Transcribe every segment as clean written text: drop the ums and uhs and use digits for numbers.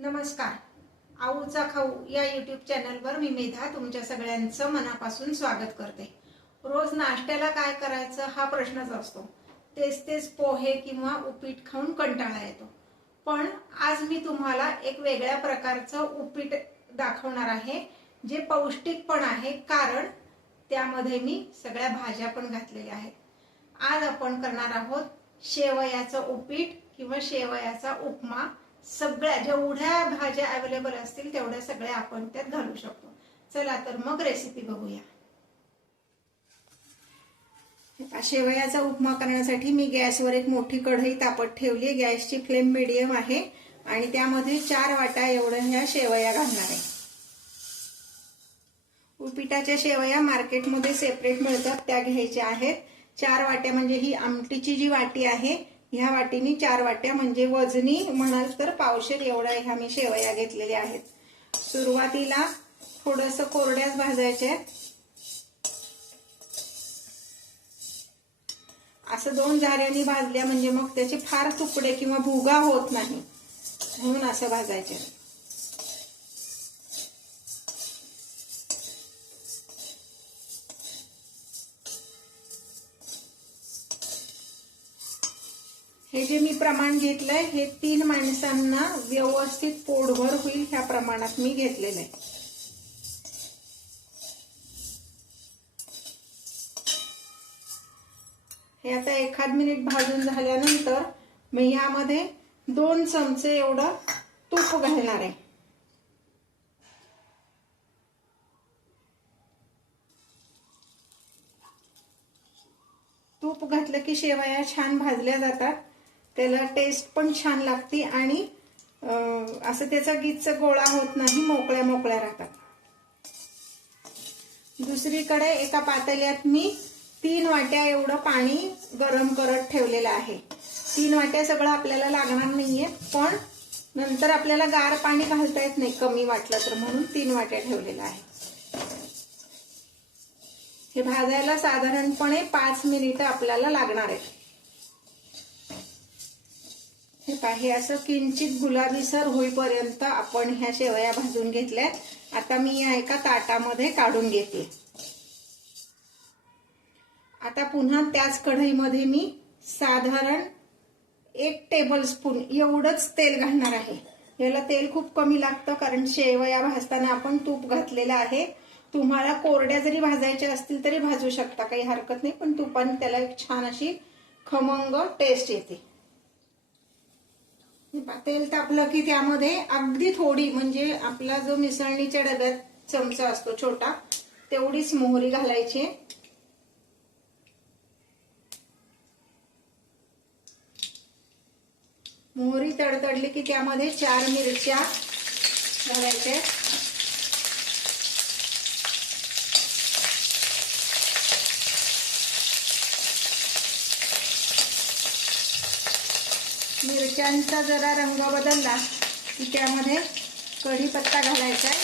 नमस्कार. आऊचा खाऊ या यूट्यूब चॅनलवर मी मेधा तुमच्या सगळ्यांचं मनापासून स्वागत करते. रोज नाश्त्याला काय करायचं हा प्रश्नच असतो. तेच तेच पोहे किंवा उपीट खाऊन कंटाळा येतो. पण आज मी तुम्हाला एक वेगळ्या प्रकारचं उपीट दाखवणार आहे जे पौष्टिक पण आहे, कारण त्यामध्ये मी सगळ्या भाज्या पण घातलेल्या आहेत. आज आपण करणार आहोत शेवयाचं उपीट किंवा शेवयाचा उपमा. सगळ्या जेवढ्या भाज्या अवेलेबल असतील तेवढ्या सगळ्या आपण त्यात घालू शकतो. चला तर मग रेसिपी बघूया. शेवयाचा उपमा करण्यासाठी मी गॅसवर एक मोठी कढई तापत ठेवली आहे. गॅसची फ्लेम मीडियम आहे आणि त्यामध्ये 4 वाट्या एवढ्या ह्या शेवया घालणार आहे. उपीटाच्या शेवया मार्केटमध्ये सेपरेट मिळतात, त्या घ्यायच्या आहेत. 4 वाट्या म्हणजे ही आमटीची जी वाटी आहे ह्या वाटीनी 4 वाट्या म्हणजे वजनी म्हणाल तर पावशेर एवढ्या ह्या मी शेवया घेतलेल्या आहेत. सुरुवातीला थोडंसं कोरड्याच भाजायच्या. असं 2 झाऱ्यांनी भाजल्या म्हणजे मग त्याचे फार तुकडे किंवा भुगा होत नाही, म्हणून असं भाजायचे. हे जे मी प्रमाण घेतलंय हे 3 माणसांना व्यवस्थित पोटभर होईल ह्या प्रमाणात मी घेतलेलं आहे. हे आता 1 मिनिट भाजून झाल्यानंतर मी यामध्ये 2 चमचे एवढं तूप घालणार आहे. तूप घातलं की शेवया छान भाजल्या जातात, त्याला टेस्ट पण छान लागते आणि असं त्याचा गीच गोळा होत नाही, मोकळ्या मोकळ्या राहतात. दुसरीकडे एका पातेल्यात मी 3 वाट्या एवढं पाणी गरम करत ठेवलेलं आहे. 3 वाट्या सगळं आपल्याला लागणार नाहीये, पण नंतर आपल्याला गार पाणी घालता येत नाही कमी वाटलं तर, म्हणून 3 वाट्या ठेवलेलं आहे. हे भाजायला साधारणपणे 5 मिनिटं आपल्याला लागणार आहेत. हे असं किंचित गुलाबीसर होईपर्यंत आपण ह्या शेवया भाजून घेतल्यात. आता मी या एका ताटामध्ये काढून घेते. आता पुन्हा त्याच कढईमध्ये मी साधारण 1 टेबलस्पून एवढंच तेल घालणार आहे. याला तेल खूप कमी लागतं कारण शेवया भाजताना आपण तूप घातलेलं आहे. तुम्हाला कोरड्या जरी भाजायच्या असतील तरी भाजू शकता, काही हरकत नाही, पण तुपाने त्याला एक छान अशी खमंग टेस्ट येते. तेल तापलं की त्यामध्ये अगदी थोडी म्हणजे आपला जो मिसळणीच्या डब्यात चमचा असतो छोटा तेवढीच मोहरी घालायची. मोहरी तडतडली की त्यामध्ये 4 मिरच्या घालायच्या. मिरच्यांचा जरा रंग बदलला की त्यामध्ये कढीपत्ता घालायचा आहे.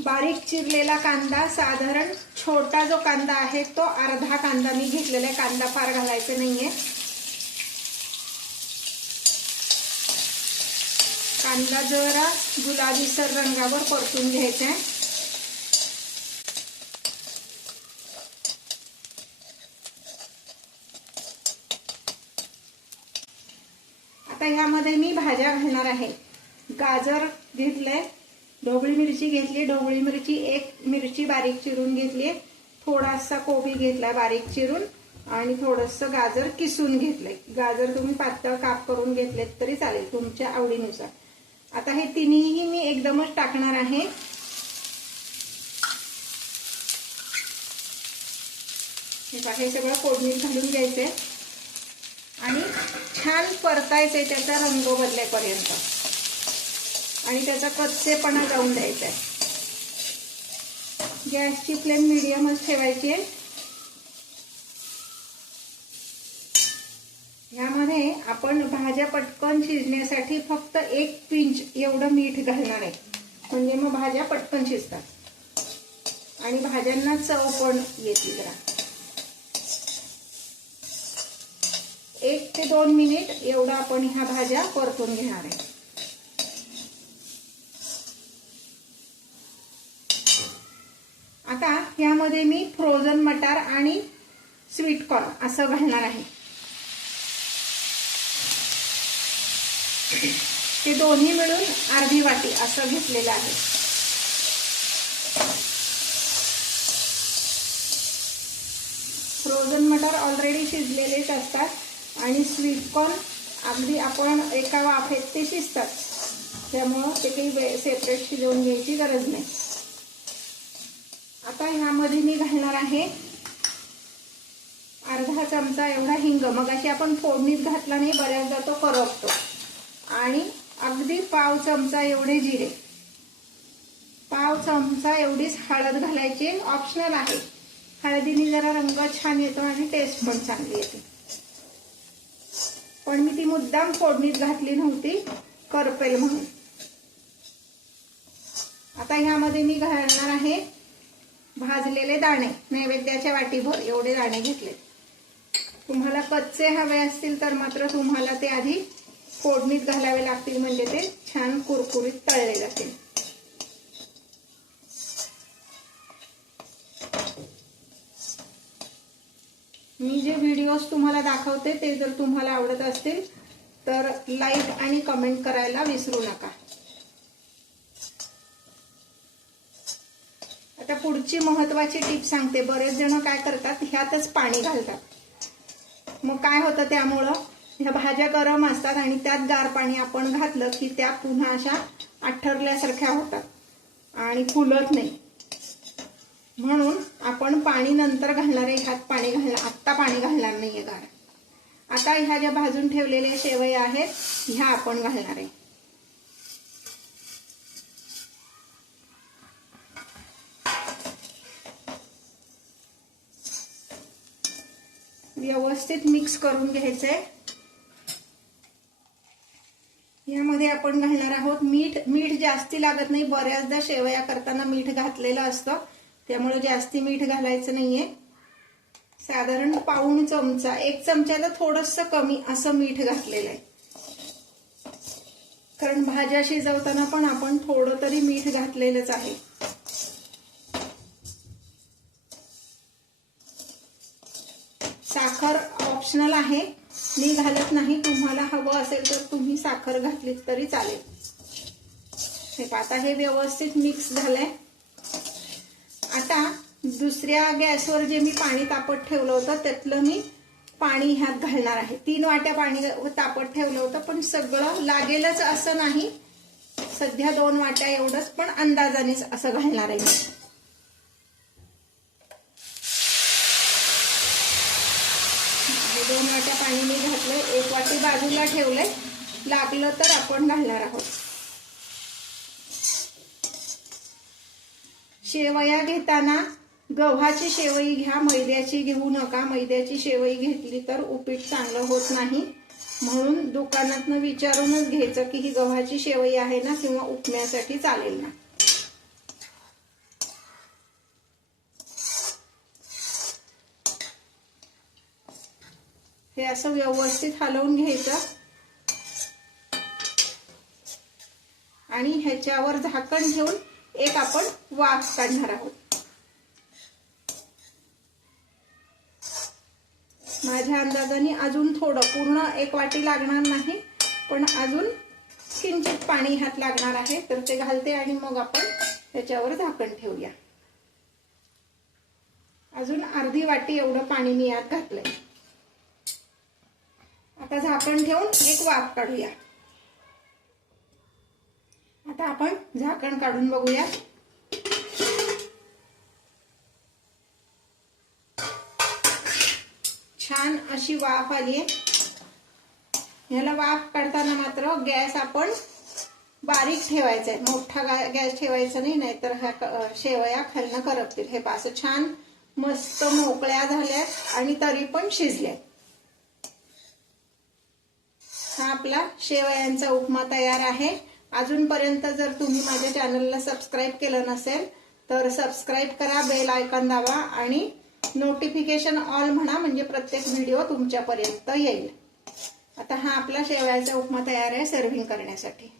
बारीक चिरलेला कांदा, साधारण छोटा जो कांदा आहे तो अर्धा कांदा मी घेतलेला आहे. कांदा फार घालायचा नाहीये. कांदा जरा गुलाबीसर रंगावर परतून घ्यायचा आहे. आता ह्यामध्ये मी भाज्या घालणार आहे. गाजर घेतलंय, ढोबळी मिरची घेतली, ढोबळी मिरची 1 मिरची बारीक चिरून घेतली, थोडासा कोबी घेतला बारीक चिरून आणि थोडंसं गाजर किसून घेतलंय. गाजर तुम्ही पातळ काप करून घेतलेत तरी चालेल तुमच्या आवडीनुसार. आता हे तिन्ही मी एकदमच टाकणार आहे. हे सगळं फोडणीत घालून घ्यायचंय आणि छान परतायचंय त्याचा रंग बदलेपर्यंत आणि त्याचा कच्चेपणा जाऊन द्यायचा आहे. गॅसची फ्लेम मीडियमच ठेवायची आहे. ह्यामध्ये आपण भाज्या पटकन शिजण्यासाठी फक्त 1 पिंच एवढं मीठ घालणार आहे, म्हणजे मग भाज्या पटकन शिजतात. आणि भाज्यांना चव पण येते जरा. 1 ते 2 मिनिट एवढं आपण ह्या भाज्या परतून घेणार आहे. आता ह्यामध्ये मी फ्रोझन मटार आणि स्वीट कॉर्न असं घालणार आहे. ते दोन्ही मिळून अर्धी वाटी असं घेतलेलं आहे. फ्रोझन मटार ऑलरेडी शिजलेलेच असतात आणि स्वीट कॉर्न अगदी आपण एका वाफेत ते शिजतात, त्यामुळं ते काही सेपरेट शिजवून घ्यायची गरज नाही. आता ह्यामध्ये मी घालणार आहे अर्धा चमचा एवढा हिंग. मग अशी आपण फोडणीत घातला नाही, बऱ्याचदा तो करपतो. आणि अगदी पाव चमचा एवढे जिरे, पाव चमचा एवढीच हळद घालायची, ऑप्शनल आहे. हळदीने जरा रंग छान येतो आणि टेस्ट पण चांगली येते, पण मी ती मुद्दाम फोडणीत घातली नव्हती, करपेल म्हणून. आता ह्यामध्ये मी घालणार आहे भाजलेले दाणे. नैवेद्याच्या वाटीभर एवढे दाणे घेतले. तुम्हाला कच्चे हवे असतील तर मात्र तुम्हाला ते आधी फोडणीत घालावे लागतील, म्हणजे ते छान कुरकुरीत तळले जातील. मी जे व्हिडिओज तुम्हाला दाखवते ते जर तुम्हाला आवडत असतील तर लाईक आणि कमेंट करायला विसरू नका. आता पुढची महत्वाची टिप सांगते. बरेच जण काय करतात, ह्यातच पाणी घालतात. मग काय होतं, त्यामुळं ह्या भाज्या गरम असतात आणि त्यात गार पाणी आपण घातलं की त्या पुन्हा अशा आठरल्यासारख्या होतात आणि फुलत नाही. म्हणून आपण पाणी नंतर घालणार आहे, ह्यात पाणी घालणार, आत्ता पाणी घालणार नाहीये गार. आता ह्या ज्या भाजून ठेवलेल्या शेवया आहेत ह्या आपण घालणार आहे. व्यवस्थित मिक्स करून घ्यायचंय. यामध्ये आपण घालणार आहोत मीठ. मीठ जास्ती लागत नाही, बऱ्याचदा शेवया करताना मीठ घातलेलं असतं, त्यामुळे जास्ती मीठ घालायचं नाहीये. साधारण पाऊण चमचा, 1 चमच्याला थोडंसं कमी असं मीठ घातलेलं आहे. कारण भाज्या शिजवताना पण आपण थोडं तरी मीठ घातलेलंच आहे. साखर ऑप्शनल आहे, मी घालत नाही. तुम्हाला हवं असेल तर तुम्ही साखर घातलीत तरी चालेल. हे आता हे व्यवस्थित मिक्स झालंय. आता दुसऱ्या गॅसवर जे मी पाणी तापत ठेवलं होतं त्यातलं मी पाणी ह्यात घालणार आहे. 3 वाट्या पाणी तापत ठेवलं होतं, पण सगळं लागेलच असं नाही. सध्या 2 वाट्या एवढंच, पण अंदाजानेच असं घालणार आहे मी. हे 2 वाट्या पाणी मी घातलंय, 1 वाटी बाजूला ठेवलंय, लागलं तर आपण घालणार आहोत. शेवया घेताना गव्हाची शेवई घ्या, मैद्याची घेऊ नका. मैद्याची शेवई घेतली तर उपीट चांगलं होत नाही, म्हणून दुकानातनं विचारूनच घ्यायचं की ही गव्हाची शेवई आहे ना, किंवा उपम्यासाठी चालेल ना. हे असं व्यवस्थित हलवून घ्यायचं आणि ह्याच्यावर झाकण ठेवून एक आपण वाफ काढणार आहोत. माझ्या अंदाजाने अजून थोडं, पूर्ण 1 वाटी लागणार नाही, पण अजून किंचित पाणी ह्यात लागणार आहे, तर ते घालते आणि मग आपण त्याच्यावर झाकण ठेवूया. अजून अर्धी वाटी एवढं पाणी मी यात घातलंय. आता झाकण ठेवून एक वाफ काढूया. आता आपण झाकण काढून बघूया. छान अशी वाफ आलीये. ह्याला वाफ काढताना मात्र गॅस आपण बारीक ठेवायचा आहे, मोठा गॅस ठेवायचा नाही, नाहीतर ह्या शेवया खालनं करपतील. हे पास छान मस्त मोकळ्या झाल्यात आणि तरी पण शिजल्यात. हा आपला शेवयांचा उपमा तयार आहे. अजूनपर्यंत जर तुम्ही माझ्या चॅनलला सबस्क्राईब केलं नसेल तर सबस्क्राईब करा, बेल आयकॉन दाबा आणि नोटिफिकेशन ऑल म्हणा, म्हणजे प्रत्येक व्हिडिओ तुमच्यापर्यंत येईल. आता हा आपला शेवयाचा उपमा तयार आहे सर्व्हिंग करण्यासाठी.